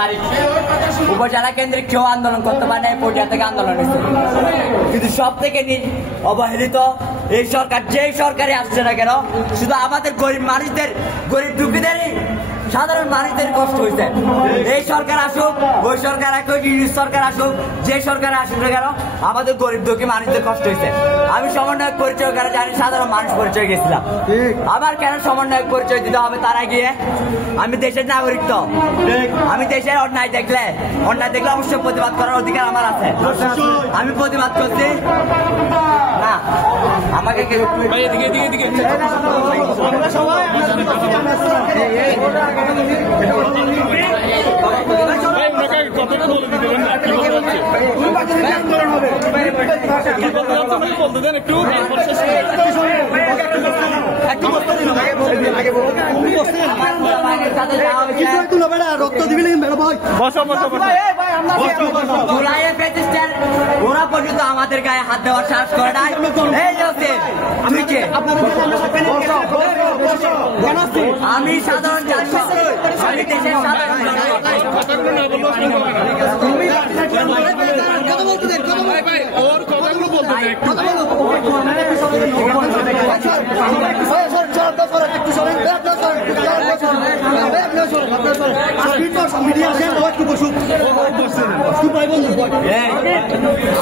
তারিখ উপজেলা কেন্দ্রিক কেউ আন্দোলন করতে পারে নাই, পটিয়া থেকে আন্দোলন হয়েছে। কিন্তু সব থেকে অবহেলিত এই সরকার, যেই সরকারে আসছে না কেন, শুধু আমাদের গরিব মানুষদের, গরিব দুঃখীদেরই, সাধারণ মানুষদের কষ্ট হয়েছে। এই সরকার আসুক, ওই সরকার আসুক, ইংলিশ সরকার আসুক, যে সরকার আসুক না কেন, আমাদের গরিব দুঃখী মানুষদের কষ্ট হয়েছে। আমি সমন্বয়ক পরিচয় করে জানি, সাধারণ মানুষ পরিচয় গেছিলাম। আবার কেন সমন্বয়ক পরিচয় দিতে হবে তারা গিয়ে? আমি দেশের নাগরিক, তো আমি দেশের অন্যায় দেখলে অবশ্যই প্রতিবাদ করার অধিকার আমার আছে। আমি প্রতিবাদ করছি না, আমাকে ওরা পর্যন্ত আমাদের গায়ে হাত দেওয়ার সাহস করে নাই। আমি সাধারণ আমি দেশের সাধারণ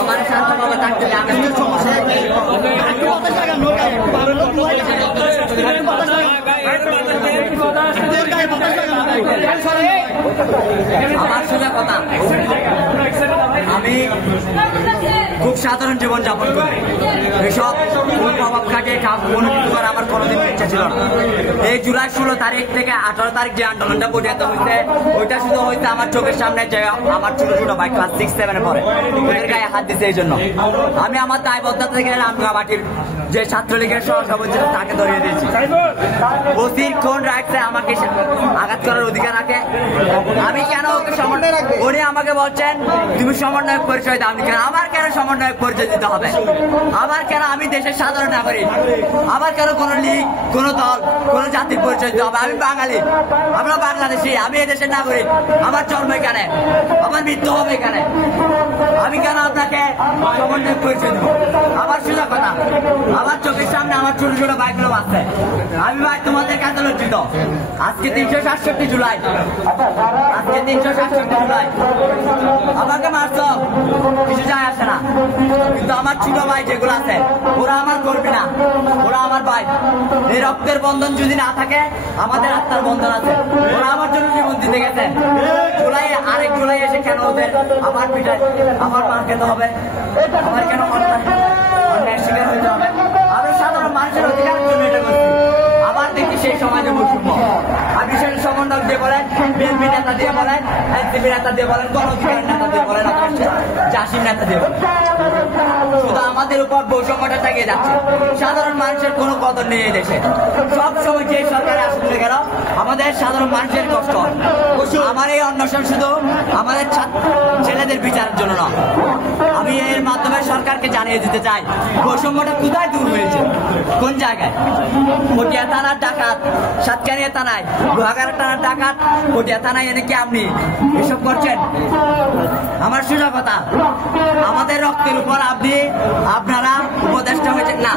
আমার শান্তভাবে থাকতে আমার সোজা কথা, আমি খুব সাধারণ জীবন যাপন করি। এসব প্রভাব খাটিয়ে কোনো কিছু করার আমার কোনোদিন ইচ্ছা ছিল না। এই জুলাই 16 তারিখ থেকে 18 তারিখ যে আন্দোলনটা পরিণত হয়েছে, ওইটা শুধু হয়েছে আমার চোখের সামনে, যে আমার ছোট ছোট ভাই ক্লাস 6-7 পরে ওদের গায়ে হাত দিচ্ছে। এই জন্য আমি আমার দায়বদ্ধতা থেকে রামগামাটির যে ছাত্রলীগের সহসভাপতি তাকে ধরিয়ে দিয়েছি। ওসির কোন রাখছে আমাকে আঘাত করার অধিকার রাখে? আমি কেন ওকে সমন্বয় রাখবো? উনি আমাকে বলছেন তুমি সমন্বয়ক পরিচয় দাওনি কেন? আমার কেন সমন্বয়ক পরিচয় দিতে হবে? আমার কেন? আমি দেশের সাধারণ নাগরিক। আমার কেন কোন লীগ, কোন দল, কোন জাতির পরিচয় দিতে হবে? আমি বাঙালি, আমরা বাংলাদেশি, আমি এদেশের নাগরিক। আমার জন্ম এখানে, আমার মৃত্যু হবে এখানে। আমি কেন আপনাকে সমন্বয়ক পরিচয় দেবো? আমার সোজা কথা, আমার চোখের সামনে আমার ছোট ছোট ভাইগুলো আছে। আমি ভাই তোমাদের কাছে লজ্জিত। আজকে 367 জুলাই, আজকে 367 জুলাই আমাকে মারছ, কিছু যায় আসে না। কিন্তু আমার ছোট ভাই যেগুলো আছে, ওরা আমার করবে না, ওরা আমার ভাই। এই রক্তের বন্ধন যদি না থাকে, আমাদের আত্মার বন্ধন আছে। ওরা আমার জন্য জীবন দিতে গেছে। জুলাই, আরেক জুলাই এসে কেন ওদের আমার পিঠায় আমার মার খেতে হবে? আমার কেন অন্যায় শিকার হইতে হবে? আমি সাধারণ মানুষের অধিকারের জন্য এটা করছি। আবার দেখি সেই সমাজে বৈষম্য। আপনি সেটা সমন্বয়ক দিয়ে বলেন, বিএনপি নেতা দিয়ে বলেন, এনসিপি নেতা দিয়ে বলেন, গণ অধিকারের নেতা দিয়ে বলেন, জাসিম নেতা দিয়ে বলেন, শুধু আমাদের উপর বৈষম্যটা থেকে যাচ্ছে। সাধারণ মানুষের কোনো কদর নেই এই দেশে। সবসময় যে সরকারে আসলে গেল আমাদের সাধারণ মানুষের কষ্ট। আমার এই অন্বেষণ শুধু আমাদের ছেলেদের বিচারের জন্য না, আমি এর মাধ্যমে সরকারকে জানিয়ে দিতে চাই বৈষম্যটা কোথায় দূর হয়েছে, কোন জায়গায়। পটিয়া থানার ডাকাত, সাতকানিয়া থানায়, লোহাগাড়া থানার ডাকাত, পটিয়া থানায় এনে কি আপনি এসব করছেন? আমার সোজা কথা, আমাদের রক্তের উপর আপনারা উপদেষ্টা হয়েছেন না,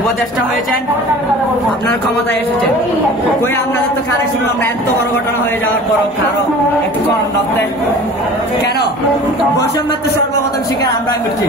উপদেষ্টা হয়েছেন, আপনার ক্ষমতায় এসেছেন। কই আপনাদের তো কারে শুনলাম না, এত বড় ঘটনা হয়ে যাওয়ার পরও কারো একটু করণ নড়তে কেন? বৈষম্যের তো সর্বপ্রথম শিকার আমরাই হচ্ছি।